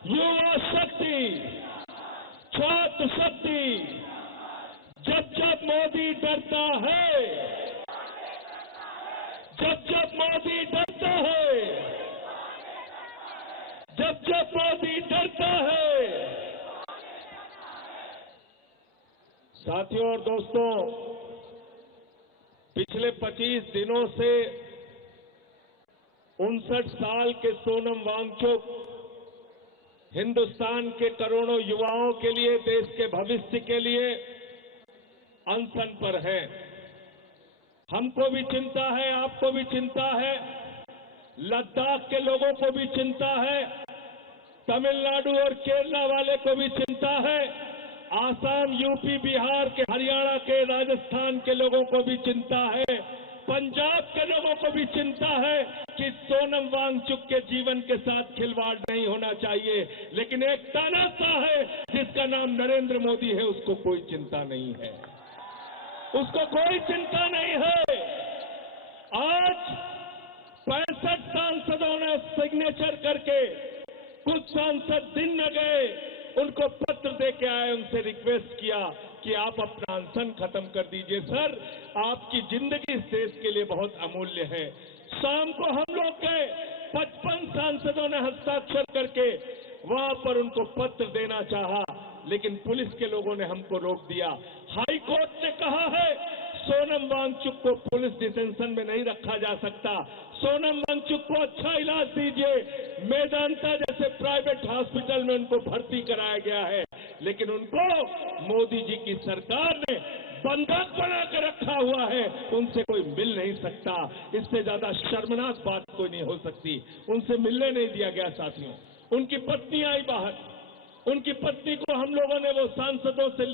युवा शक्ति, छात्र शक्ति, जब जब मोदी डरता है, जब जब मोदी डरता है, जब जब मोदी डरता है। साथियों और दोस्तों, पिछले 25 दिनों से 59 साल के सोनम वांगचुक हिंदुस्तान के करोड़ों युवाओं के लिए, देश के भविष्य के लिए अनशन पर है। हमको भी चिंता है, आपको भी चिंता है, लद्दाख के लोगों को भी चिंता है, तमिलनाडु और केरला वाले को भी चिंता है, आसाम, यूपी, बिहार के, हरियाणा के, राजस्थान के लोगों को भी चिंता है, पंजाब के लोगों को भी चिंता है कि सोनम वांगचुक के जीवन के साथ खिलवाड़ नहीं होना चाहिए। लेकिन एक तानाशाह है जिसका नाम नरेंद्र मोदी है, उसको कोई चिंता नहीं है, उसको कोई चिंता नहीं है। आज 65 सांसदों ने सिग्नेचर करके, कुछ सांसद दिन में गए, उनको पत्र दे के आए, उनसे रिक्वेस्ट किया कि आप अपना अनशन खत्म कर दीजिए। सर, आपकी जिंदगी इस देश के लिए बहुत अमूल्य है। शाम को हम लोग के 55 सांसदों ने हस्ताक्षर करके वहां पर उनको पत्र देना चाहा, लेकिन पुलिस के लोगों ने हमको रोक दिया। हाई कोर्ट ने कहा है सोनम वांगचुक को पुलिस डिटेंशन में नहीं रखा जा सकता, सोनम वांगचुक को अच्छा इलाज दीजिए। मेदांता जैसे प्राइवेट हॉस्पिटल में उनको भर्ती कराया गया है, लेकिन उनको मोदी जी की सरकार ने बंधक बना कर रखा हुआ है, उनसे कोई मिल नहीं सकता। इससे ज्यादा शर्मनाक बात कोई नहीं हो सकती। उनसे मिलने नहीं दिया गया। साथियों, उनकी पत्नी आई बाहर, उनकी पत्नी को हम लोगों ने वो सांसदों से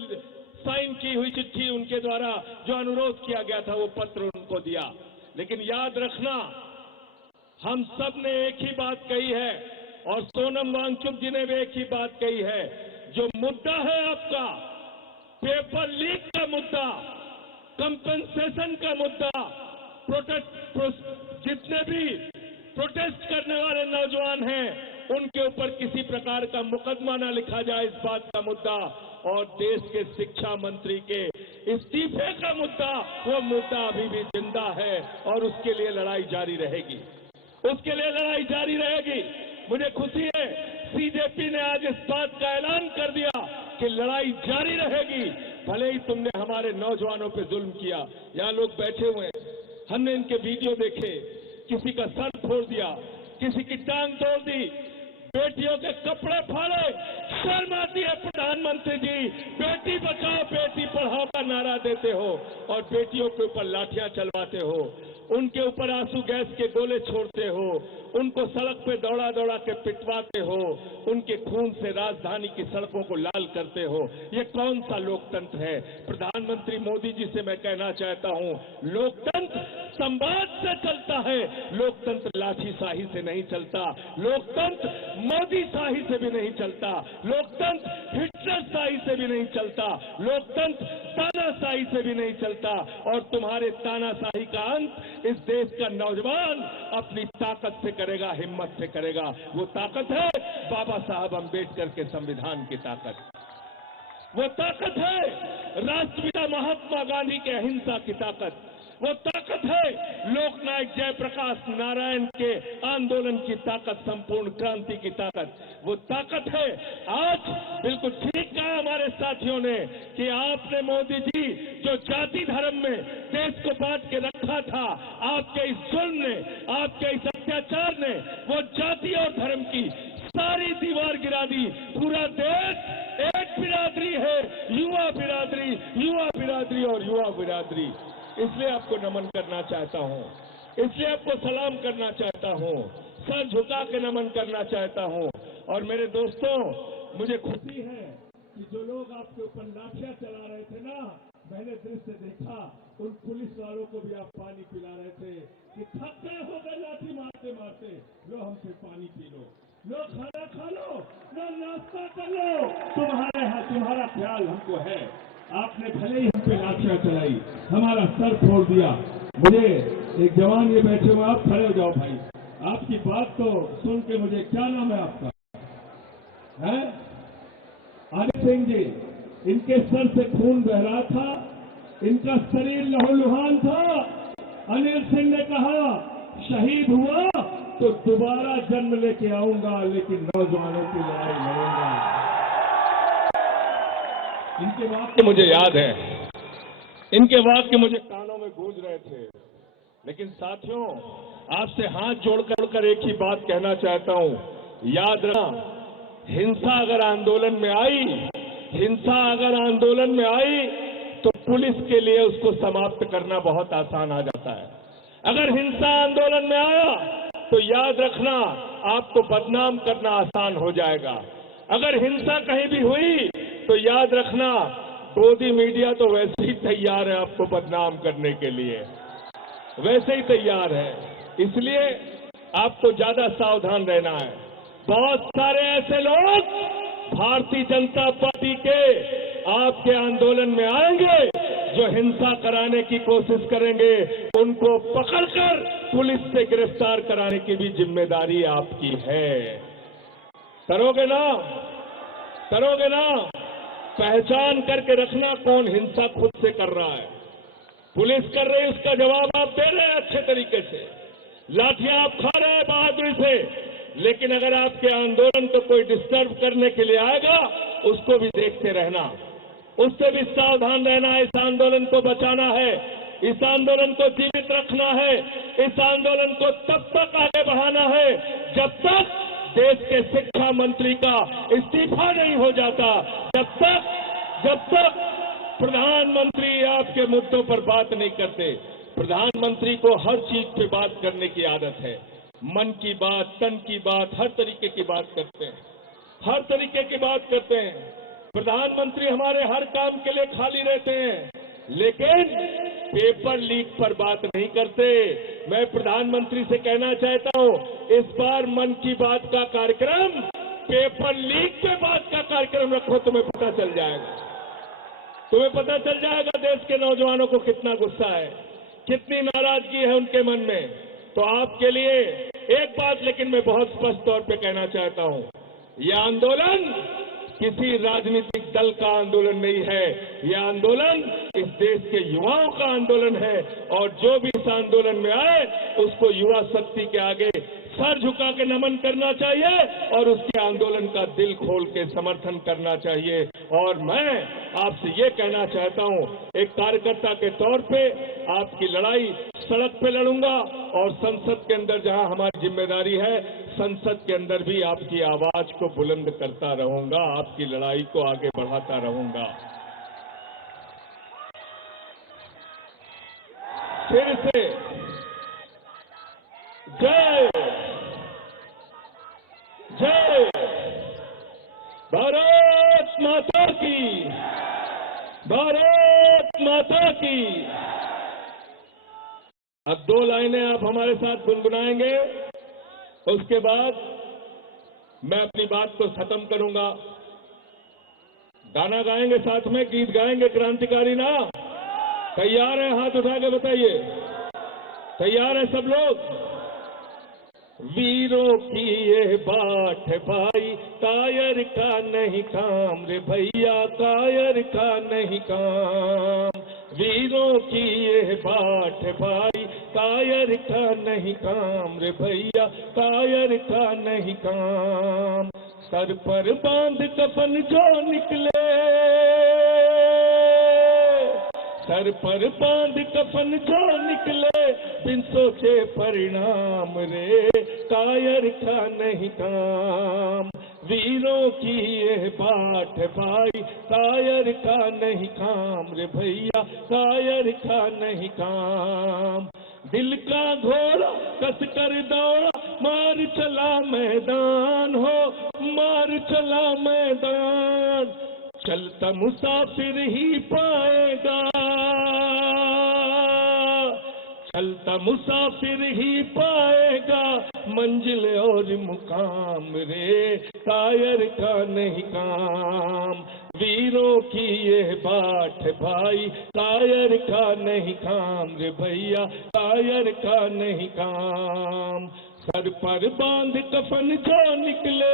साइन की हुई चिट्ठी, उनके द्वारा जो अनुरोध किया गया था, वो पत्र उनको दिया। लेकिन याद रखना, हम सब ने एक ही बात कही है और सोनम वांगचुक जी ने भी एक ही बात कही है। जो मुद्दा है आपका, पेपर लीक का मुद्दा, कंपनसेशन का मुद्दा, जितने भी प्रोटेस्ट करने वाले नौजवान हैं, उनके ऊपर किसी प्रकार का मुकदमा न लिखा जाए, इस बात का मुद्दा, और देश के शिक्षा मंत्री के इस्तीफे का मुद्दा, वो मुद्दा अभी भी जिंदा है और उसके लिए लड़ाई जारी रहेगी, उसके लिए लड़ाई जारी रहेगी। मुझे खुशी है सीजेपी ने आज इस बात का ऐलान कर दिया कि लड़ाई जारी रहेगी, भले ही तुमने हमारे नौजवानों पे जुल्म किया। यहाँ लोग बैठे हुए हैं, हमने इनके वीडियो देखे, किसी का सर फोड़ दिया, किसी की टांग तोड़ दी, बेटियों के कपड़े फाड़े। शर्म आती है प्रधानमंत्री जी, बेटी बचाओ बेटी पढ़ाओ का नारा देते हो और बेटियों के ऊपर लाठियां चलवाते हो, उनके ऊपर आंसू गैस के गोले छोड़ते हो, उनको सड़क पे दौड़ा दौड़ा के पिटवाते हो, उनके खून से राजधानी की सड़कों को लाल करते हो। ये कौन सा लोकतंत्र है? प्रधानमंत्री मोदी जी से मैं कहना चाहता हूं, लोकतंत्र संवाद से चलता है, लोकतंत्र लाठीशाही से नहीं चलता, लोकतंत्र मोदी शाही से भी नहीं चलता, लोकतंत्र हिटलर शाही से भी नहीं चलता, लोकतंत्र तानाशाही से भी नहीं चलता। और तुम्हारे तानाशाही का अंत इस देश का नौजवान अपनी ताकत से करेगा, हिम्मत से करेगा। वो ताकत है बाबा साहब अम्बेडकर के संविधान की ताकत, वो ताकत है राष्ट्रपिता महात्मा गांधी के अहिंसा की ताकत, वो ताकत है लोकनायक जयप्रकाश नारायण के आंदोलन की ताकत, संपूर्ण क्रांति की ताकत, वो ताकत है। आज बिल्कुल ठीक कहा हमारे साथियों ने कि आपने मोदी जी जो जाति धर्म में देश को बांट के रखा था, आपके इस जुल्म ने, आपके इस अत्याचार ने वो जाति और धर्म की सारी दीवार गिरा दी। पूरा देश एक बिरादरी है, युवा बिरादरी, युवा बिरादरी और युवा बिरादरी। इसलिए आपको नमन करना चाहता हूं, इसलिए आपको सलाम करना चाहता हूं, सर झुका के नमन करना चाहता हूं। और मेरे दोस्तों, मुझे खुशी है कि जो लोग आपके ऊपर लाठियां चला रहे थे ना, मैंने दृश्य देखा, उन पुलिस वालों को भी आप पानी पिला रहे थे कि थक गए हो गए लाठी मारते मारते, लो हमसे पानी पी लो, लो खाना खा लो, लो नाश्ता कर लो, तुम्हारा ख्याल हमको है। आपने भले ही हम पे लाठियां चलाई, हमारा सर फोड़ दिया। मुझे एक जवान ये बैठे हुए, आप खड़े हो जाओ भाई, आपकी बात तो सुन के मुझे, क्या नाम है आपका? हैं? अनिल सिंह जी, इनके सर से खून बह रहा था, इनका शरीर लहूलुहान था। अनिल सिंह ने कहा शहीद हुआ तो दोबारा जन्म लेके आऊंगा, लेकिन नौजवानों की लड़ाई लड़ूंगा। इनके वाक्य मुझे याद है, इनके वाक्य मुझे कानों में गूंज रहे थे। लेकिन साथियों, आपसे हाथ जोड़कर एक ही बात कहना चाहता हूं, याद रखना, हिंसा अगर आंदोलन में आई तो पुलिस के लिए उसको समाप्त करना बहुत आसान आ जाता है। अगर हिंसा आंदोलन में आया तो याद रखना, आपको बदनाम करना आसान हो जाएगा। अगर हिंसा कहीं भी हुई तो याद रखना, गोदी मीडिया तो वैसे ही तैयार है आपको बदनाम करने के लिए, वैसे ही तैयार है। इसलिए आपको ज्यादा सावधान रहना है। बहुत सारे ऐसे लोग भारतीय जनता पार्टी के आपके आंदोलन में आएंगे जो हिंसा कराने की कोशिश करेंगे। उनको पकड़कर पुलिस से गिरफ्तार कराने की भी जिम्मेदारी आपकी है। करोगे ना? करोगे ना? पहचान करके रखना कौन हिंसा खुद से कर रहा है। पुलिस कर रही है, उसका जवाब आप दे रहे हैं अच्छे तरीके से, लाठियां आप खा रहे हैं बहादुरी से। लेकिन अगर आपके आंदोलन को कोई डिस्टर्ब करने के लिए आएगा, उसको भी देखते रहना, उससे भी सावधान रहना है। इस आंदोलन को बचाना है, इस आंदोलन को जीवित रखना है, इस आंदोलन को तब तक आगे बढ़ाना है जब तक देश के शिक्षा मंत्री का इस्तीफा नहीं हो जाता, जब तक प्रधानमंत्री आपके मुद्दों पर बात नहीं करते। प्रधानमंत्री को हर चीज पे बात करने की आदत है, मन की बात, तन की बात, हर तरीके की बात करते हैं, हर तरीके की बात करते हैं। प्रधानमंत्री हमारे हर काम के लिए खाली रहते हैं, लेकिन पेपर लीक पर बात नहीं करते। मैं प्रधानमंत्री से कहना चाहता हूं, इस बार मन की बात का कार्यक्रम पेपर लीक पे बात का कार्यक्रम रखो, तुम्हें पता चल जाएगा। तुम्हें पता चल जाएगा देश के नौजवानों को कितना गुस्सा है, कितनी नाराजगी है उनके मन में। तो आपके लिए एक बात लेकिन मैं बहुत स्पष्ट तौर पे कहना चाहता हूं, यह आंदोलन किसी राजनीतिक दल का आंदोलन नहीं है, यह आंदोलन इस देश के युवाओं का आंदोलन है। और जो भी इस आंदोलन में आए उसको युवा शक्ति के आगे सर झुका के नमन करना चाहिए और उसके आंदोलन का दिल खोल के समर्थन करना चाहिए। और मैं आपसे ये कहना चाहता हूं, एक कार्यकर्ता के तौर पे आपकी लड़ाई सड़क पे लड़ूंगा और संसद के अंदर जहां हमारी जिम्मेदारी है, संसद के अंदर भी आपकी आवाज को बुलंद करता रहूंगा, आपकी लड़ाई को आगे बढ़ाता रहूंगा। फिर से जय जय भारत माता की, भारत माता की। अब 2 लाइनें आप हमारे साथ गुनगुनाएंगे, उसके बाद मैं अपनी बात को खत्म करूंगा। गाना गाएंगे, साथ में गीत गाएंगे क्रांतिकारी ना? तैयार है? हाथ उठा के बताइए, तैयार है सब लोग? वीरों की ये बाट भाई, कायर का नहीं काम रे भैया, कायर का नहीं काम। वीरों की ये बाट भाई, कायर का नहीं काम रे भैया, कायर का नहीं काम। सर पर बांध कफन जो निकले, सर पर बांध कफन जो निकले, बिन सोचे परिणाम रे, कायर का नहीं काम। वीरों की ये बाट भाई, कायर का नहीं काम रे भैया, कायर का नहीं काम। दिल का घोड़ा कस कर दौड़ा, मार चला मैदान हो, मार चला मैदान। चलता मुसाफिर ही पाएगा, चलता मुसाफिर ही पाएगा मंजिल और मुकाम रे, कायर का नहीं काम। वीरों की ये बाट भाई, कायर का नहीं काम रे भैया, कायर का नहीं काम। सर पर बांध कफन जो निकले,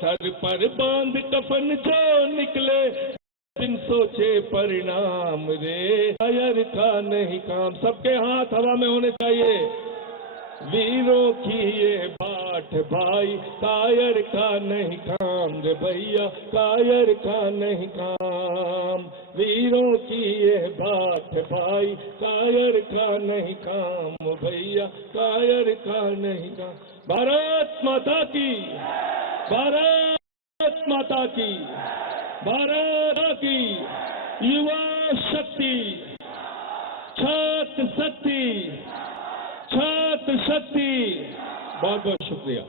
सर पर बांध कफन जो निकले बिन सोचे परिणाम रे, कायर का नहीं काम। सबके हाथ हवा में होने चाहिए। वीरों की ये बाट भाई, कायर का नहीं काम रे भैया, कायर का नहीं काम। वीरों की ये बाट भाई, कायर का नहीं काम भैया, कायर का नहीं काम। भारत माता की, भारत माता की, भारत की युवा शक्ति, छात्र शक्ति, छात्र शक्ति। बहुत बहुत शुक्रिया।